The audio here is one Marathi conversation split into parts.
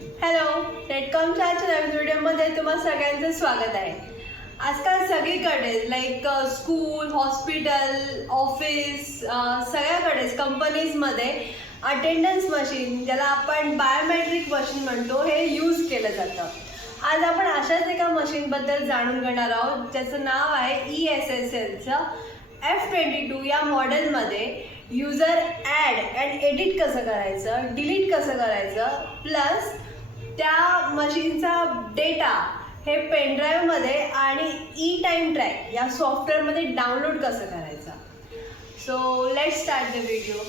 हॅलो, नेटकॉमच्या नवीन व्हिडिओमध्ये तुम्हा सगळ्यांचं स्वागत आहे. आजकाल सगळीकडे लाईक स्कूल, हॉस्पिटल, ऑफिस, सगळ्याकडेच कंपनीजमध्ये अटेंडन्स मशीन, ज्याला आपण बायोमेट्रिक मशीन म्हणतो, हे यूज केलं जातं. आज आपण अशाच एका मशीनबद्दल जाणून घेणार आहोत, ज्याचं नाव आहे ESSLचं F22 या मॉडेलमध्ये यूजर ॲड अँड एडिट कसं करायचं, डिलीट कसं करायचं, प्लस त्या मशीनचा डेटा हे पेनड्राईव्हमध्ये आणि eTimeTrack या सॉफ्टवेअरमध्ये डाउनलोड कसं करायचं. So let's start the video.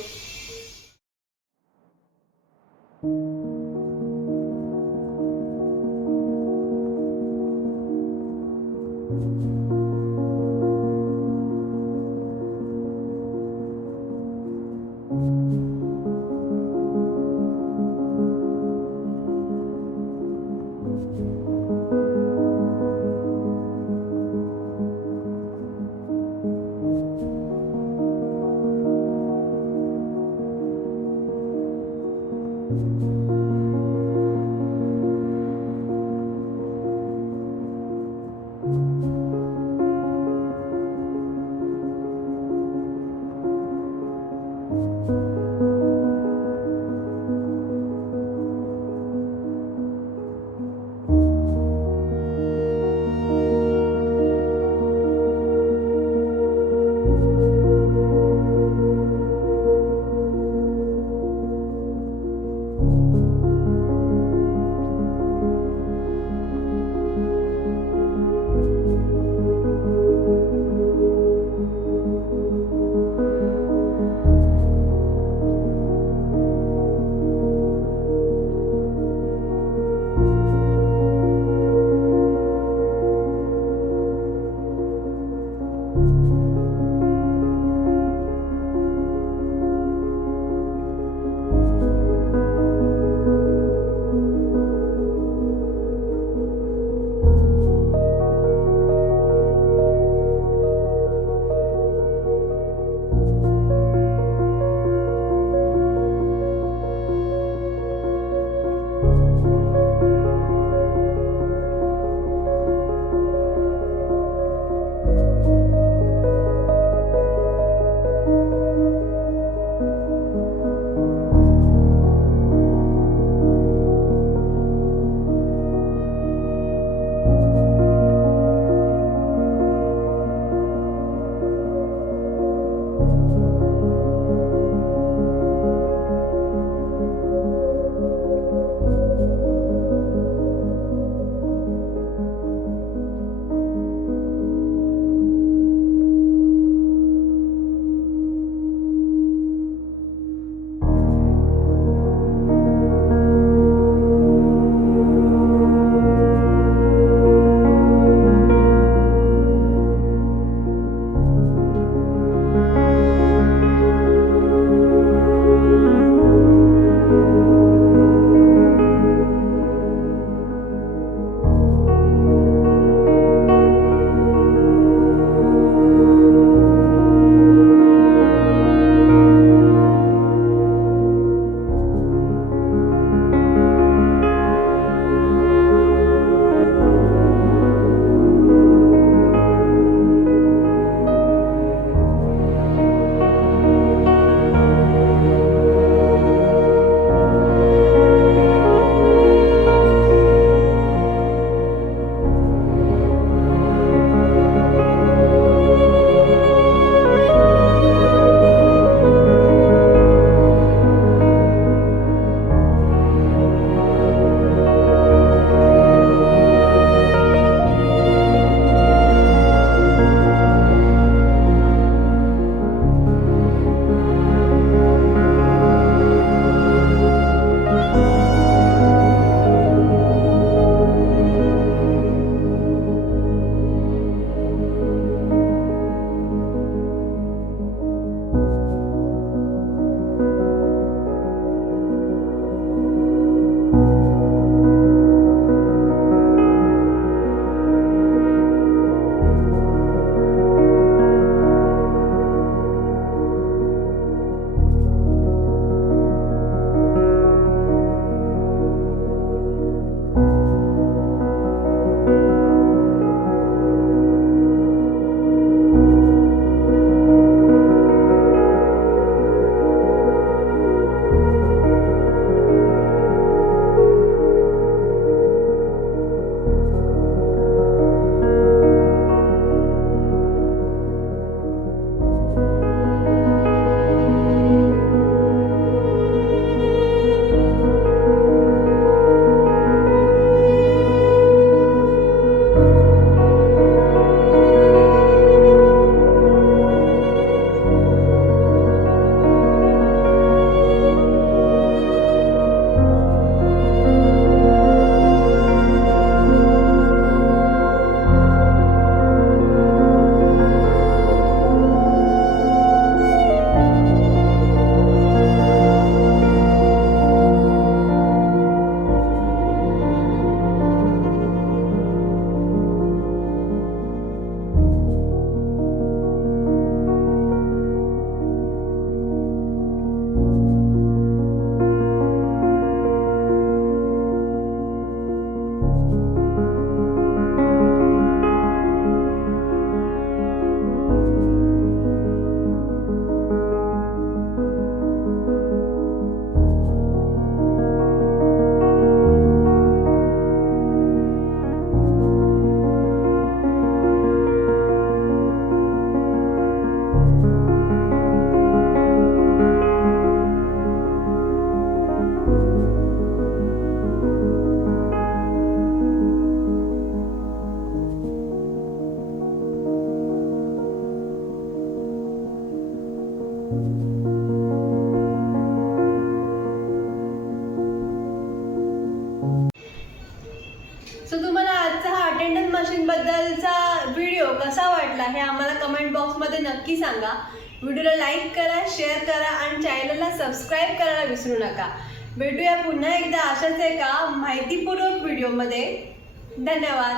So तुम्हाला आजचा हा अटेंडन्स मशीन बद्दलचा व्हिडिओ कसा वाटला हे आम्हाला कमेंट बॉक्समध्ये नक्की सांगा. व्हिडिओला लाईक करा, शेअर करा आणि चॅनलला सबस्क्राईब करायला विसरू नका. भेटूया पुन्हा एकदा अशाच एका माहितीपूर्वक व्हिडिओमध्ये. धन्यवाद.